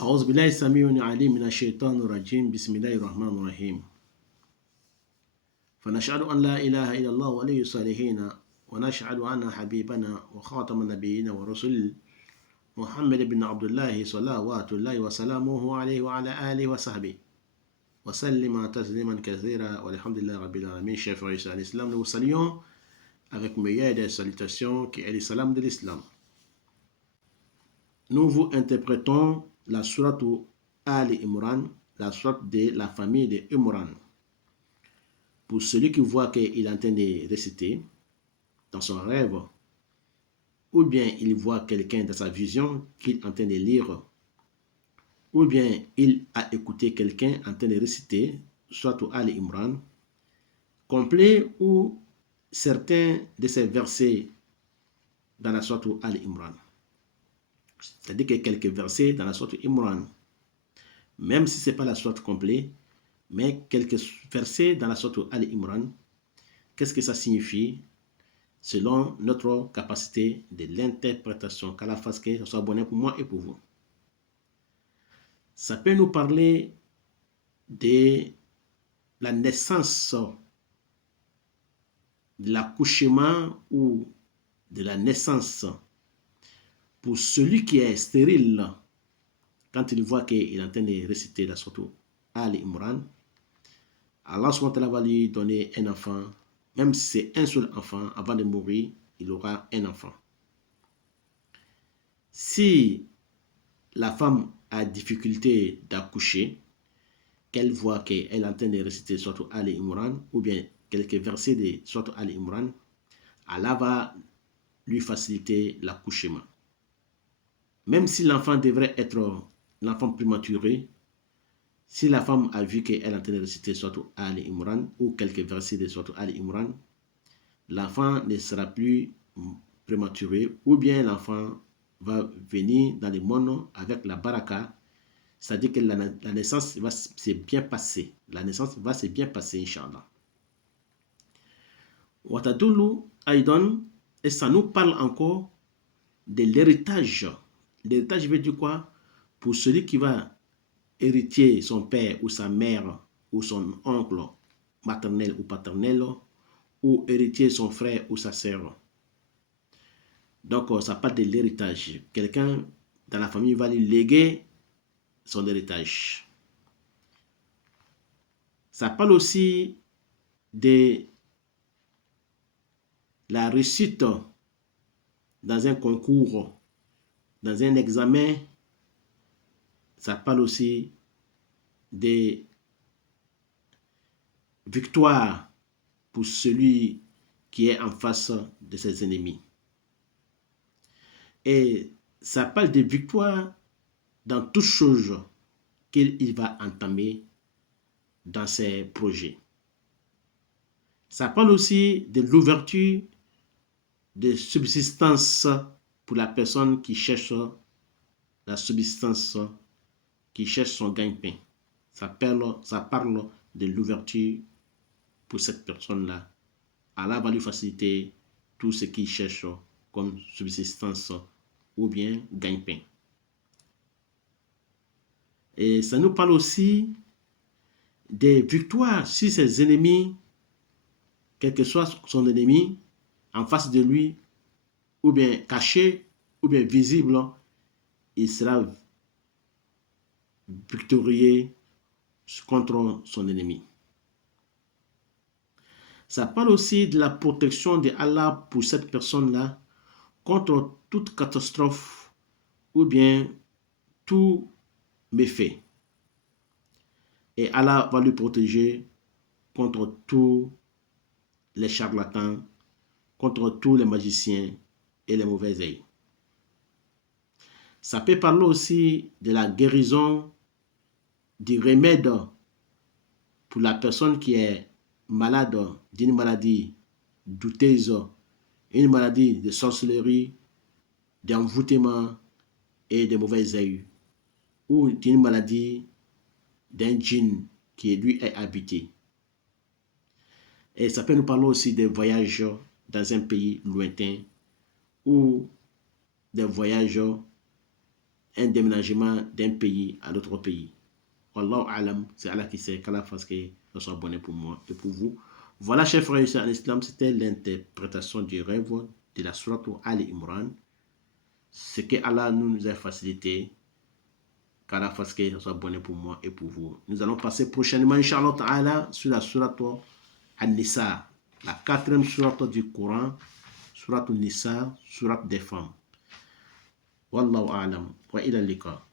أعوذ بالله السميع العليم من الشيطان الرجيم بسم الله الرحمن الرحيم فنشهد أن لا إله إلا الله ولي الصالحين ونشهد أن حبيبنا وخاتم النبيين ورسل محمد بن عبد الله صلوات الله وسلامه عليه وعلى آله وصحبه وسلم تسليما كثيرا والحمد لله رب العالمين. Chers frères et sœurs en islam, nous vous saluons avec meilleure des salutations qui est le salam de l'islam. Nous vous interprétons la sourate Ali Imran, la sourate de la famille de Imran. Pour celui qui voit qu'il est en train de réciter dans son rêve, ou bien il voit quelqu'un dans sa vision qu'il est en train de lire, ou bien il a écouté quelqu'un en train de réciter sourate Ali Imran, complet ou certains de ces versets dans la sourate Ali Imran. C'est-à-dire qu'il y a quelques versets dans la sourate Imran, même si ce n'est pas la sourate complète, mais quelques versets dans la sourate Ali Imran. Qu'est-ce que ça signifie selon notre capacité de l'interprétation, qu'Allah fasse que ce soit bon pour moi et pour vous. Ça peut nous parler de la naissance, de l'accouchement ou de la naissance pour celui qui est stérile. Quand il voit qu'il est en train de réciter la sourate Ali Imran, Allah va lui donner un enfant. Même si c'est un seul enfant, avant de mourir, il aura un enfant. Si la femme a difficulté d'accoucher, qu'elle voit qu'elle est en train de réciter sourate Ali Imran, ou bien quelques versets de sourate Ali Imran, Allah va lui faciliter l'accouchement. Même si l'enfant devrait être l'enfant prématuré, si la femme a vu qu'elle est en train de réciter sourate Ali Imran ou quelques versets de sourate Ali Imran, l'enfant ne sera plus prématuré, ou bien l'enfant va venir dans le monde avec la baraka, c'est-à-dire que la naissance va se bien passer. La naissance va se bien passer, Inch'Allah. Watadulu Aïdon, et ça nous parle encore de l'héritage. L'héritage veut dire quoi? Pour celui qui va hériter son père ou sa mère ou son oncle maternel ou paternel, ou hériter son frère ou sa sœur. Donc ça parle de l'héritage. Quelqu'un dans la famille va lui léguer son héritage. Ça parle aussi de la réussite dans un concours, dans un examen. Ça parle aussi des victoires pour celui qui est en face de ses ennemis. Et ça parle de victoires dans toutes choses qu'il va entamer dans ses projets. Ça parle aussi de l'ouverture de subsistance pour la personne qui cherche la subsistance, qui cherche son gagne-pain. Ça parle de l'ouverture pour cette personne-là. Allah va lui faciliter tout ce qu'il cherche comme subsistance ou bien gagne-pain. Et ça nous parle aussi des victoires sur ses ennemis, quel que soit son ennemi, en face de lui, ou bien caché, ou bien visible, il sera victorieux contre son ennemi. Ça parle aussi de la protection de Allah pour cette personne-là contre toute catastrophe ou bien tout méfait. Et Allah va lui protéger contre tous les charlatans, contre tous les magiciens et les mauvais œils. Ça peut parler aussi de la guérison, du remède pour la personne qui est malade d'une maladie douteuse, une maladie de sorcellerie, d'envoûtement et de mauvais œil, ou d'une maladie d'un djinn qui lui est habité. Et ça peut nous parler aussi des voyages dans un pays lointain ou des voyages un déménagement d'un pays à l'autre pays. Wallahu alam, c'est Allah qui sait, qu'Allah fasse que ce soit bon pour moi et pour vous. Voilà, chers frères et sœurs en islam, c'était l'interprétation du rêve de la sourate Ali Imran. Ce que Allah nous a facilité, qu'Allah fasse que ce soit bon pour moi et pour vous. Nous allons passer prochainement, Inch'Allah Ta'ala, sur la sourate An-Nisa, la 4e sourate du Coran, sourate An-Nisa, sourate des femmes. Wallahu a'lam, wa ila liqa.